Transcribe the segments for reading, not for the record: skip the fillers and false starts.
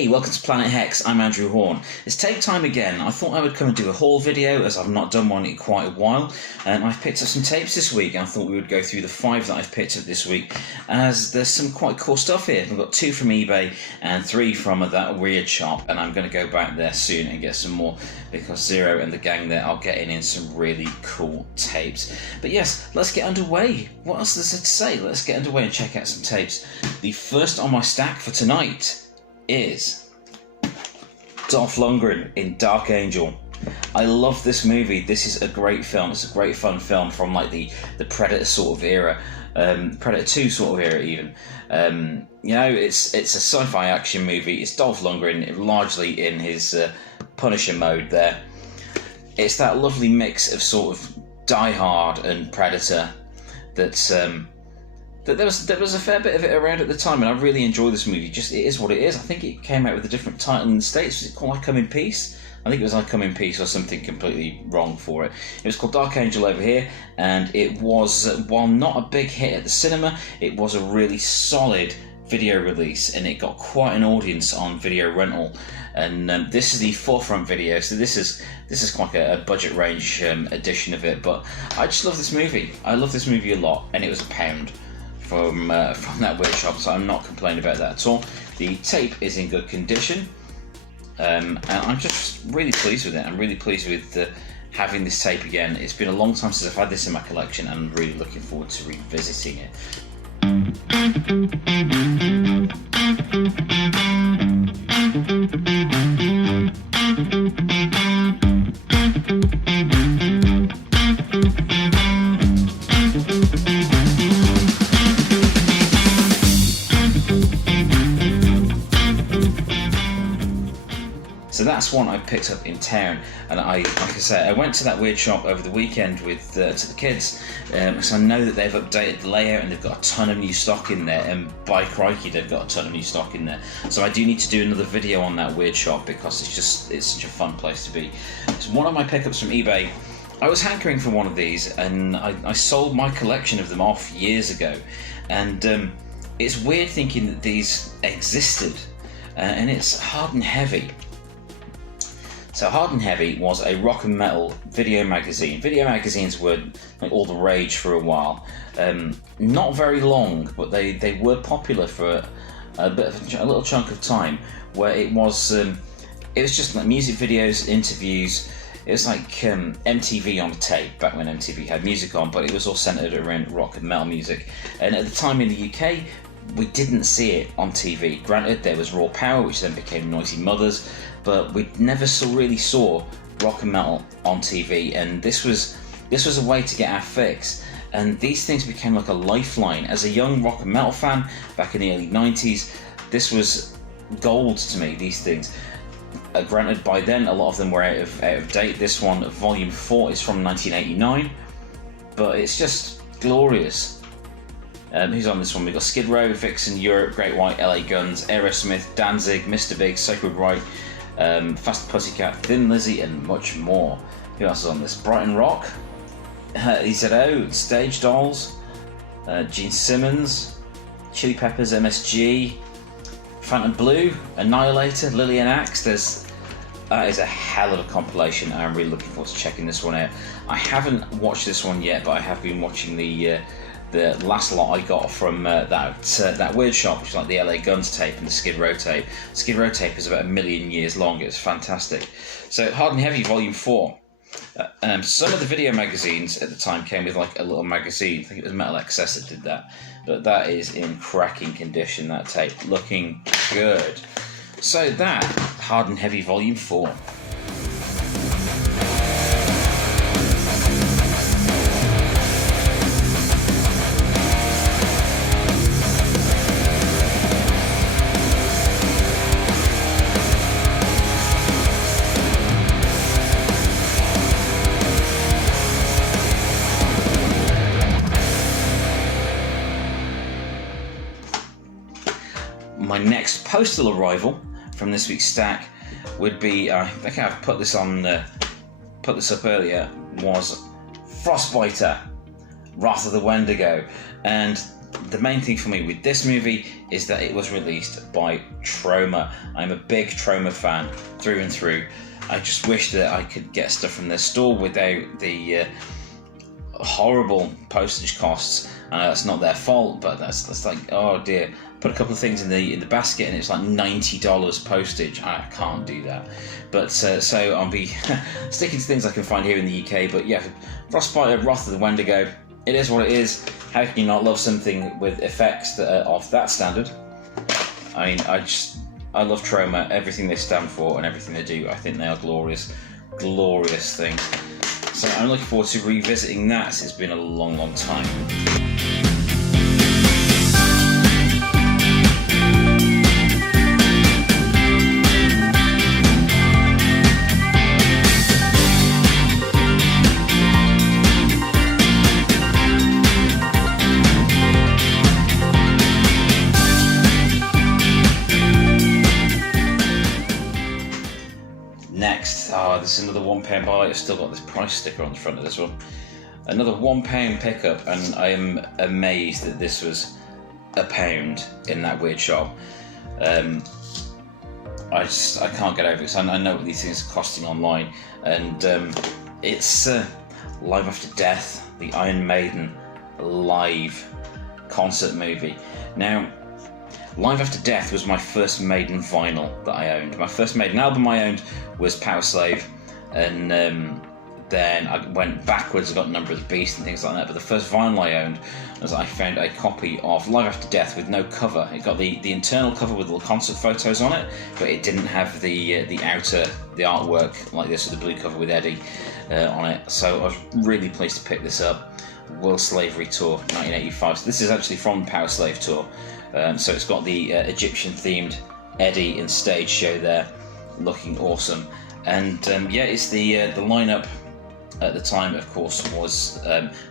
Hey, welcome to Planet Hex, I'm Andrew Hawnt. It's tape time again. I thought I would come and do a haul video as I've not done one in quite a while. I've picked up some tapes this week and I thought we would go through the 5 that I've picked up this week, as there's some quite cool stuff here. I've got 2 from eBay and 3 from that weird shop, and I'm going to go back there soon and get some more because Zero and the gang there are getting in some really cool tapes. But yes, let's get underway. What else is there to say? Let's get underway and check out some tapes. The first on my stack for tonight is Dolph Lundgren in Dark Angel. I love this movie. This is a great film. It's a great fun film from like the Predator sort of era, Predator 2 sort of era even. You know, it's a sci-fi action movie. It's Dolph Lundgren largely in his Punisher mode there. It's that lovely mix of sort of Die Hard and Predator that's there was a fair bit of it around at the time, and I really enjoy this movie. Just, it is what it is. I think it came out with a different title in the States. Was it called I Come in Peace? I think it was I Come in Peace or something completely wrong for it. It was called Dark Angel over here, and it was, while not a big hit at the cinema, it was a really solid video release, and it got quite an audience on video rental. And this is the Forefront video, so this is quite a budget range edition of it. But I just love this movie. I love this movie a lot, and it was £1 from that weird shop, so I'm not complaining about that at all. The tape is in good condition, and I'm just really pleased with it. I'm really pleased with having this tape again. It's been a long time since I've had this in my collection, and I'm really looking forward to revisiting it. So that's one I picked up in town, and like I say, I went to that weird shop over the weekend with to the kids, so I know that they've updated the layout and they've got a ton of new stock in there, and by crikey, they've got a ton of new stock in there. So I do need to do another video on that weird shop because it's such a fun place to be. So one of my pickups from eBay, I was hankering for one of these, and I sold my collection of them off years ago, and it's weird thinking that these existed, and it's Hard and Heavy. So Hard and Heavy was a rock and metal video magazine. Video magazines were like all the rage for a while. Not very long, but they were popular for a little chunk of time, where it was just like music videos, interviews. It was like MTV on tape, back when MTV had music on, but it was all centered around rock and metal music. And at the time in the UK, we didn't see it on TV. Granted, there was Raw Power, which then became Noisy Mothers, but we never really saw rock and metal on TV, and this was a way to get our fix. And these things became like a lifeline. As a young rock and metal fan back in the early 90s, this was gold to me, these things. Granted, by then a lot of them were out of date. This one, Volume 4, is from 1989, but it's just glorious. Who's on this one? We've got Skid Row, Vixen, Europe, Great White, LA Guns, Aerosmith, Danzig, Mr. Big, Sacred Right, Fast Pussycat, Thin Lizzy, and much more. Who else is on this? Brighton Rock, EZO, Stage Dolls, Gene Simmons, Chili Peppers, MSG, Phantom Blue, Annihilator, Lillian Axe. That is a hell of a compilation, and I'm really looking forward to checking this one out. I haven't watched this one yet, but I have been watching the last lot I got from that weird shop, which is like the LA Guns tape and the Skid Row tape. Skid Row tape is about 1 million years long. It's fantastic. So Hard and Heavy Volume 4. Some of the video magazines at the time came with like a little magazine. I think it was Metal Excess that did that. But that is in cracking condition, that tape. Looking good. So that, Hard and Heavy Volume 4. My next postal arrival from this week's stack would be, I think I've put this up earlier, was Frostbiter, Wrath of the Wendigo. And the main thing for me with this movie is that it was released by Troma. I'm a big Troma fan through and through. I just wish that I could get stuff from their store without the horrible postage costs. I know that's not their fault, but that's like, oh dear. Put a couple of things in the basket and it's like $90 postage. I can't do that. But so I'll be sticking to things I can find here in the UK. But yeah, Frostbite, Wrath of the Wendigo. It is what it is. How can you not love something with effects that are of that standard? I mean, I love Troma, everything they stand for and everything they do. I think they are glorious, glorious things. So I'm looking forward to revisiting that, as it's been a long, long time. Next, this is another £1 buy. I've still got this price sticker on the front of this one. Another £1 pickup, and I am amazed that this was £1 in that weird shop. I can't get over it. So I know what these things are costing online, and it's Live After Death, the Iron Maiden live concert movie. Now, Live After Death was my first Maiden vinyl that I owned. My first Maiden album I owned was Power Slave, and then I went backwards. I got Number of the Beast and things like that. But the first vinyl I owned was I found a copy of Live After Death with no cover. It got the internal cover with little concert photos on it, but it didn't have the artwork like this with the blue cover with Eddie on it. So I was really pleased to pick this up. World Slavery Tour 1985. So this is actually from the Power Slave Tour. So it's got the Egyptian-themed Eddie and stage show there, looking awesome. And yeah, it's the lineup at the time, of course, was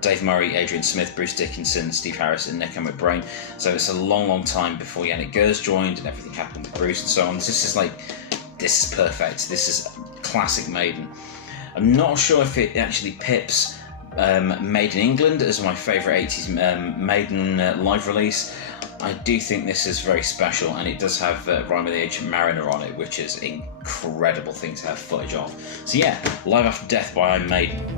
Dave Murray, Adrian Smith, Bruce Dickinson, Steve Harris, and Ecco McBrain. So it's a long, long time before Yannick Gers joined and everything happened with Bruce and so on. This is perfect. This is classic Maiden. I'm not sure if it actually pips Made in England as my favourite 80s Maiden live release. I do think this is very special, and it does have Rime of the Ancient Mariner on it, which is an incredible thing to have footage of. So yeah, Live After Death by Iron Maiden.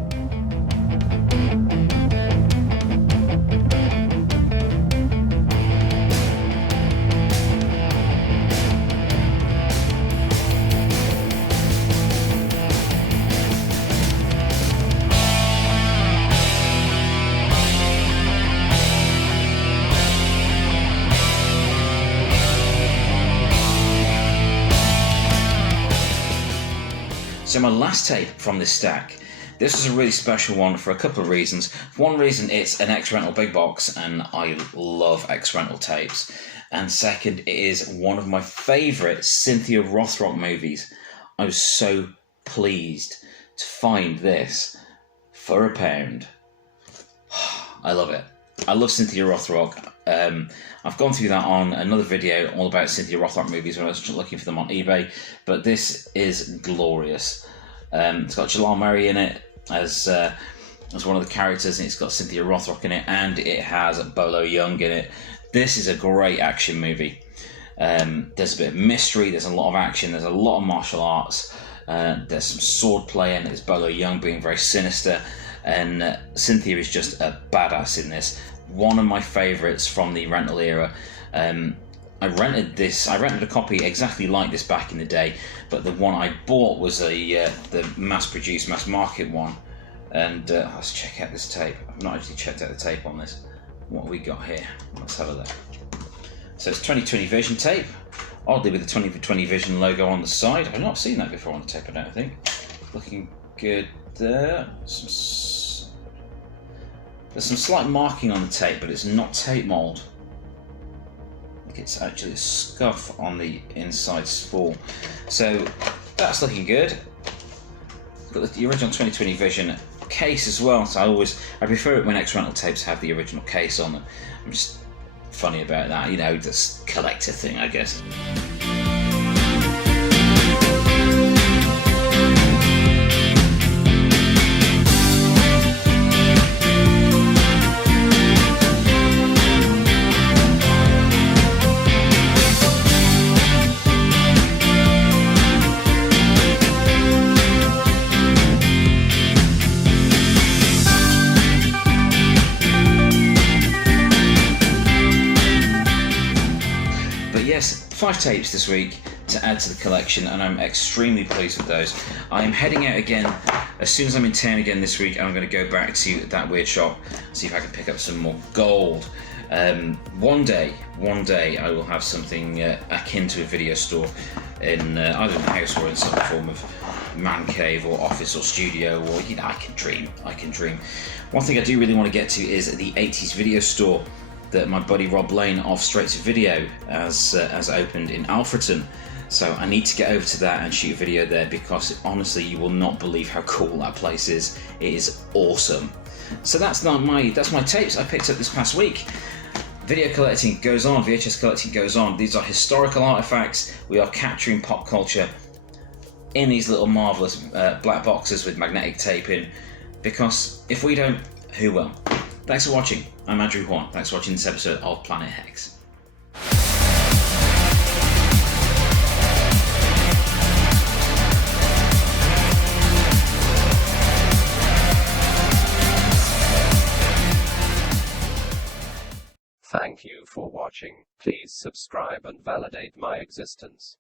So my last tape from this stack, this was a really special one for a couple of reasons. For one reason, it's an X-Rental big box, and I love X-Rental tapes. And second, it is one of my favourite Cynthia Rothrock movies. I was so pleased to find this for £1. I love it. I love Cynthia Rothrock. I've gone through that on another video all about Cynthia Rothrock movies when I was looking for them on eBay, but this is glorious. It's got Jalal Murray in it as one of the characters, and it's got Cynthia Rothrock in it, and it has Bolo Young in it. This is a great action movie. There's a bit of mystery, there's a lot of action, there's a lot of martial arts, there's some sword play, and there's Bolo Young being very sinister, and Cynthia is just a badass in this. One of my favourites from the rental era. I rented a copy exactly like this back in the day, but the one I bought was the mass-produced, mass-market one. And let's check out this tape. I've not actually checked out the tape on this. What have we got here? Let's have a look. So it's 2020 Vision tape, oddly with the 2020 Vision logo on the side. I've not seen that before on the tape, I don't think. Looking good there. There's some slight marking on the tape, but it's not tape mould. I think it's actually a scuff on the inside spool. So that's looking good. Got the original 2020 Vision case as well. So I prefer it when X-Rental tapes have the original case on them. I'm just funny about that, you know, this collector thing, I guess. tapes this week to add to the collection, and I'm extremely pleased with those. I am heading out again as soon as I'm in town again this week. I'm going to go back to that weird shop, see if I can pick up some more gold. One day I will have something akin to a video store in either in the house or in some form of man cave or office or studio, or I can dream. One thing I do really want to get to is the 80s video store that my buddy Rob Lane of Straight to Video has opened in Alfreton. So I need to get over to that and shoot a video there, because honestly you will not believe how cool that place is. It is awesome. So that's my tapes I picked up this past week. Video collecting goes on, VHS collecting goes on. These are historical artifacts. We are capturing pop culture in these little marvellous black boxes with magnetic tape in, because if we don't, who will? Thanks for watching. I'm Andrew Hawnt. Thanks for watching this episode of Planet Hex. Thank you for watching. Please subscribe and validate my existence.